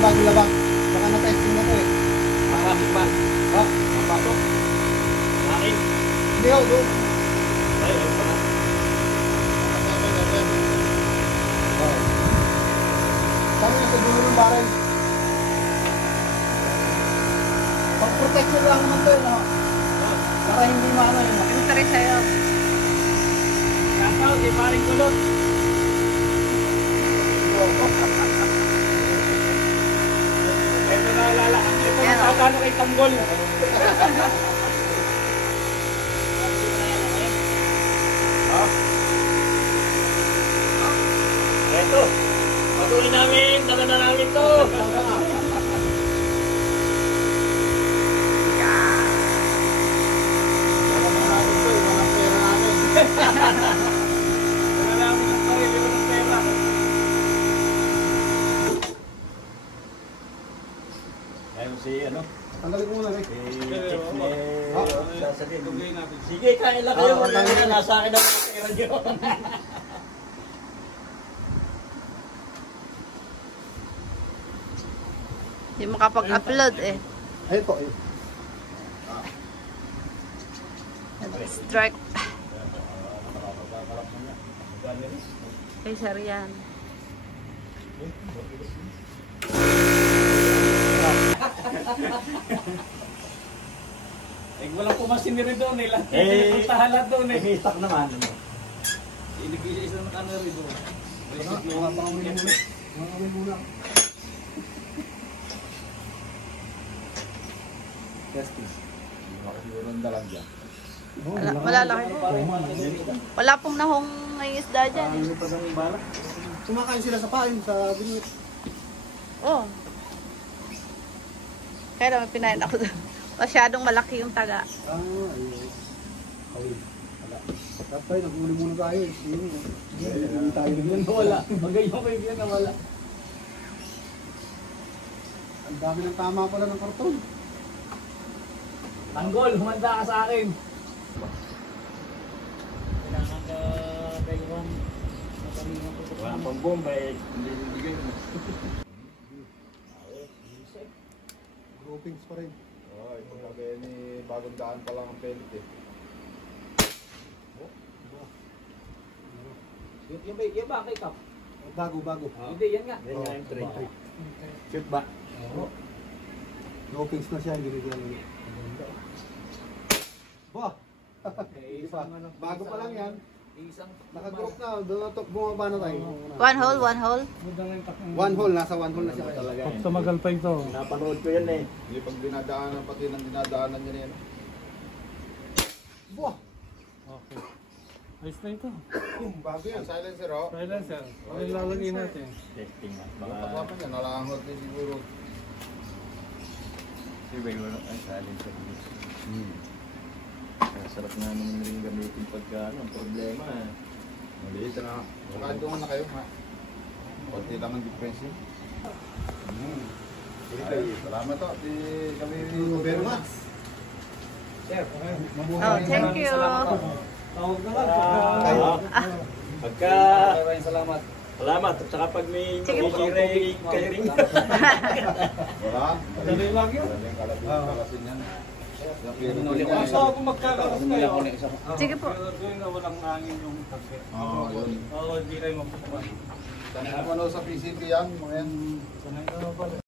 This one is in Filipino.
bago labak. Baka na-testing na to eh. Makapit ba? Ha? Mapasok. Akin. Hindi ho, doon. Ay, ayun pala. Sabi na sa dulo ng baril. Pag-protection lang naman to, no? Para hindi maano yun. Pinutari sa'yo. Kakaw, di paring kulot. Ito na alala. Ito na kakano kay Tanggol. Ito. Patuloy namin. Dala na namin ito. Dala namin ito. Iliwan ng pera. Ayun si ano? Tanggalin ko muna, Rick. Sige, kain lang kayo. Nasa akin ang mga pera nyo. Hindi makapag-upload eh. Ayun po, ayun. Strike. Kay Sir yan. Eh, walang pumasin ni rin doon eh. Puntahan lahat doon eh. Itak naman. Inag-isa na ka na rin doon. Mga pangawin muna. Mga pangawin muna. Testing. Makasiuro ng dalag dyan. Wala laki. Wala pong nahong isda dyan eh. Sumakain sila sa pain, sa binuit. Oh. Kaya naman pinain ako doon. Masyadong malaki yung taga. Ayun. Kawin. Wala. Tapos nag-uli muna tayo. Hindi tayo bigyan na wala. Magayon kayo bigyan na wala. Ang dami ng tama pala ng karton. Tanggol, humanda ka sa akin. Kailangan ka kayuan. Wala pang bomba eh. Hindi bigay mo. Groupings pa rin. Ito sabi ni bagong daan pa lang ang pellet eh. Yung ba kay Kap? Bago. Hindi, yan nga. Yan nga yung tray. Shoot ba? Groupings na siya, hindi rin yan. Bah! Bago pa lang yan. Naka-group na, doon na bumaba na tayo. One hole, one hole. One hole, nasa one hole na siya talaga. Tumagal pa ito. Napanood ko yan eh. Hindi pag dinadaanan pati ng dinadaanan niya na yan. Bah! Okay. Ayos na ito. Bago yan, silencer oh. Silencer. Ano yung lalagay natin? Testing nga. Pagkasapan niya, nalanghot din siguro. Iba yung silencer. Sarap nga naman rin gamitin pagka ang problema eh. Maliit na. Kahit doon na kayo ha. Kunti lang ang difference yun. Salamat to. Kami very much. Oh, thank you. Tawag na lang. Pagka... Salamat. Salamat. At saka pag may mag-isira kayo rin. Wala. Dali lang yun. Kalasin yan. Basta kung magkakaroon kayo. Sige po. Pero doon na walang hangin yung tabi. Yun. Oo, hindi rin mapukuha. Sanay na sa PCT yan. Mga yan. Sanay na pala.